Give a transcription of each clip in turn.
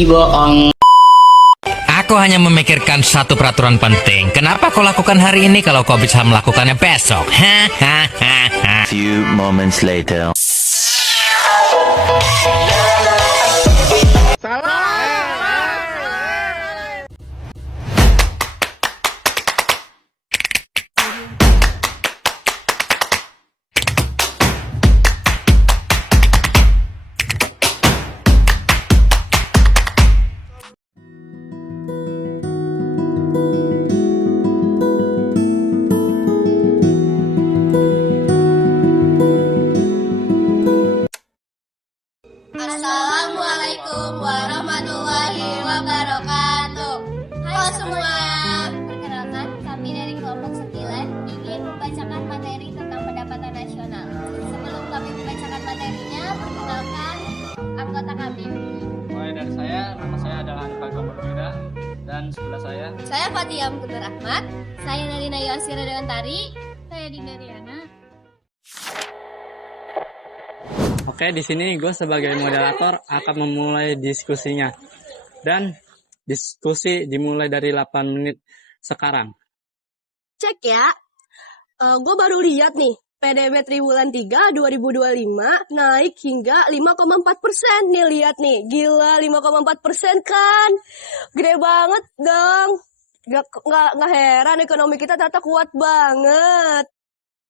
bohong. Aku hanya memikirkan satu peraturan penting. Kenapa kau lakukan hari ini kalau kau bisa melakukannya besok? Few moments later. Assalamualaikum warahmatullahi wabarakatuh. Halo semua. Perkenalkan, kami dari kelompok 9 ingin membacakan materi tentang pendapatan nasional. Sebelum kami membacakan materinya, perkenalkan anggota kami. Mulai dari saya, nama saya adalah Hanifah Gopurwira, dan sebelah saya Fatia Mkutur Ahmad. Saya Nadina Yosira Dewantari. Saya Dinda Riana. Oke, di sini gue sebagai moderator akan memulai diskusinya. Dan diskusi dimulai dari 8 menit sekarang. Cek ya, gue baru lihat nih, PDB triwulan 3 2025 naik hingga 5,4%. Nih lihat nih, gila 5,4% kan? Gede banget dong. Gak heran ekonomi kita ternyata kuat banget.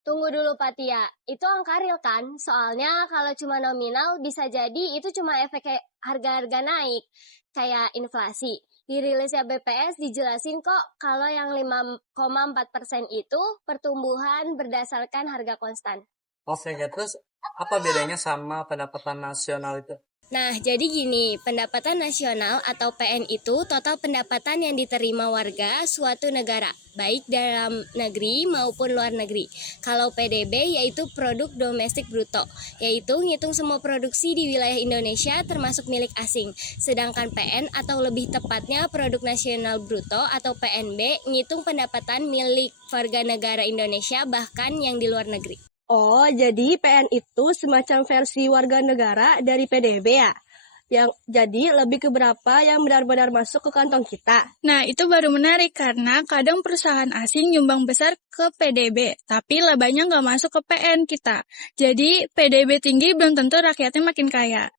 Tunggu dulu Fatia, itu angka real kan? Soalnya kalau cuma nominal bisa jadi itu cuma efek harga-harga naik, kayak inflasi. Di rilisnya BPS dijelasin kok kalau yang 5,4% itu pertumbuhan berdasarkan harga konstan. Oke, terus apa bedanya sama pendapatan nasional itu? Nah, jadi gini, pendapatan nasional atau PN itu total pendapatan yang diterima warga suatu negara, baik dalam negeri maupun luar negeri. Kalau PDB yaitu produk domestik bruto, yaitu ngitung semua produksi di wilayah Indonesia termasuk milik asing. Sedangkan PN atau lebih tepatnya produk nasional bruto atau PNB ngitung pendapatan milik warga negara Indonesia bahkan yang di luar negeri. Oh, jadi PN itu semacam versi warga negara dari PDB ya? Yang jadi lebih ke berapa yang benar-benar masuk ke kantong kita. Nah, itu baru menarik karena kadang perusahaan asing nyumbang besar ke PDB, tapi labanya nggak masuk ke PN kita. Jadi, PDB tinggi belum tentu rakyatnya makin kaya.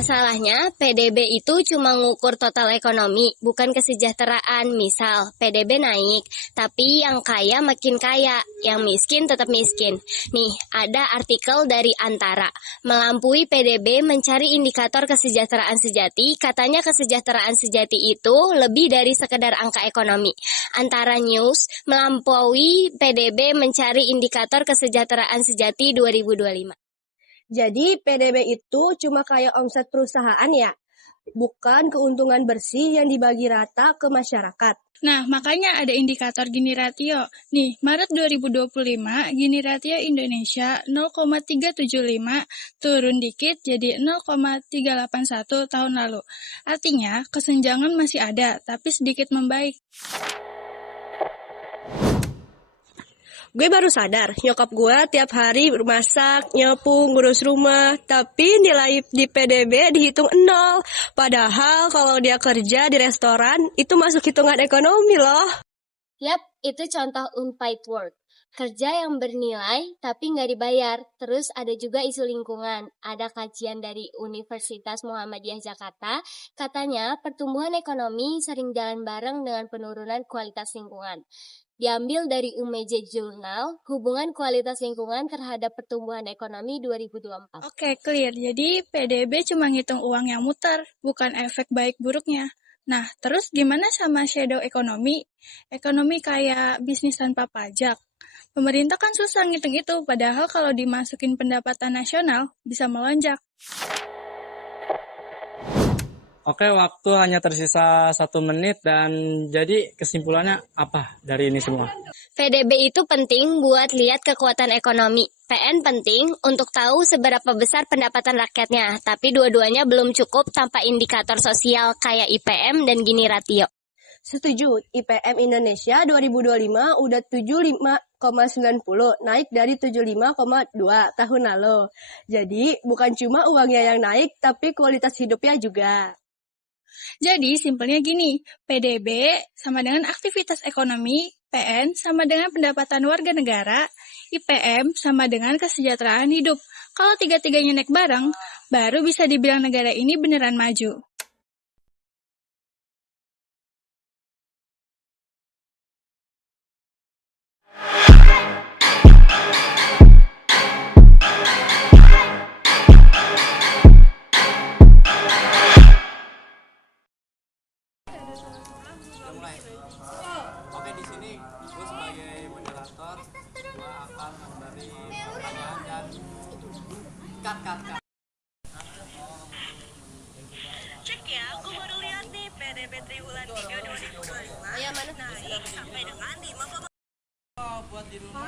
Masalahnya, PDB itu cuma ngukur total ekonomi, bukan kesejahteraan. Misal, PDB naik, tapi yang kaya makin kaya, yang miskin tetap miskin. Nih, ada artikel dari Antara. Melampaui PDB mencari indikator kesejahteraan sejati, katanya kesejahteraan sejati itu lebih dari sekedar angka ekonomi. Antara News melampaui PDB mencari indikator kesejahteraan sejati 2025. Jadi PDB itu cuma kayak omset perusahaan ya? Bukan keuntungan bersih yang dibagi rata ke masyarakat. Nah, makanya ada indikator Gini Ratio. Nih, Maret 2025, Gini Ratio Indonesia 0,375, turun dikit jadi 0,381 tahun lalu. Artinya, kesenjangan masih ada, tapi sedikit membaik. Gue baru sadar, nyokap gue tiap hari masak, nyapu, ngurus rumah, tapi nilai di PDB dihitung 0. Padahal kalau dia kerja di restoran, itu masuk hitungan ekonomi loh. Yap, itu contoh unpaid work. Kerja yang bernilai tapi nggak dibayar. Terus ada juga isu lingkungan. Ada kajian dari Universitas Muhammadiyah Jakarta, katanya pertumbuhan ekonomi sering jalan bareng dengan penurunan kualitas lingkungan. Diambil dari UMJ Journal, hubungan kualitas lingkungan terhadap pertumbuhan ekonomi 2024. Oke, clear. Jadi, PDB cuma ngitung uang yang muter, bukan efek baik buruknya. Nah, terus gimana sama shadow ekonomi? Ekonomi kayak bisnis tanpa pajak. Pemerintah kan susah ngitung itu, padahal kalau dimasukin pendapatan nasional, bisa melonjak. Oke, waktu hanya tersisa 1 menit dan jadi kesimpulannya apa dari ini semua? PDB itu penting buat lihat kekuatan ekonomi. PN penting untuk tahu seberapa besar pendapatan rakyatnya, tapi dua-duanya belum cukup tanpa indikator sosial kayak IPM dan Gini Ratio. Setuju, IPM Indonesia 2025 udah 75,90, naik dari 75,2 tahun lalu. Jadi, bukan cuma uangnya yang naik, tapi kualitas hidupnya juga. Jadi, simpelnya gini, PDB sama dengan aktivitas ekonomi, PN sama dengan pendapatan warga negara, IPM sama dengan kesejahteraan hidup. Kalau tiga-tiganya naik bareng, baru bisa dibilang negara ini beneran maju. Oke, di sini gue sebagai moderator, gue akan memberi pertanyaan dan cut. Cek ya, gue baru lihat nih PDB triwulan 3 2025. Iya, mana? Naik sampai dengan 5, Buat di rumah.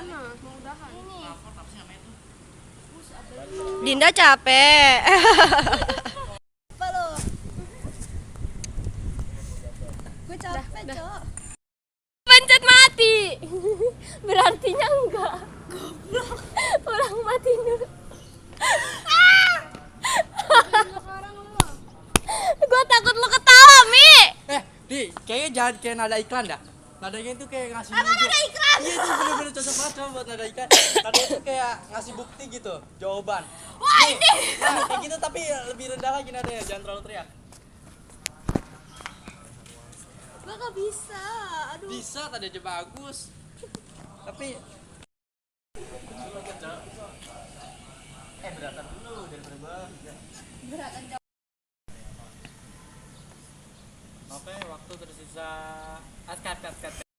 Dinda capek. Gue capek, Cok. Pencet mati. Berartinya enggak. Goblok. Orang mati dulu. Gue takut lu ketawa, Mi. Di, kayaknya jangan kayak nada iklan dah. Nadanya itu kayak ngasih nada iklan. Iya, itu bener-bener cocok banget coba buat nada iklan. Nadanya itu kayak ngasih bukti gitu, jawaban. Wah, ini. Nah, kayak gitu tapi lebih rendah lagi nadanya, jangan terlalu teriak. Gue gak bisa. Aduh. Bisa, tadi aja bagus. Tapi beratan dulu daripada gua. Beratan. Oke, waktu tersisa. Cut.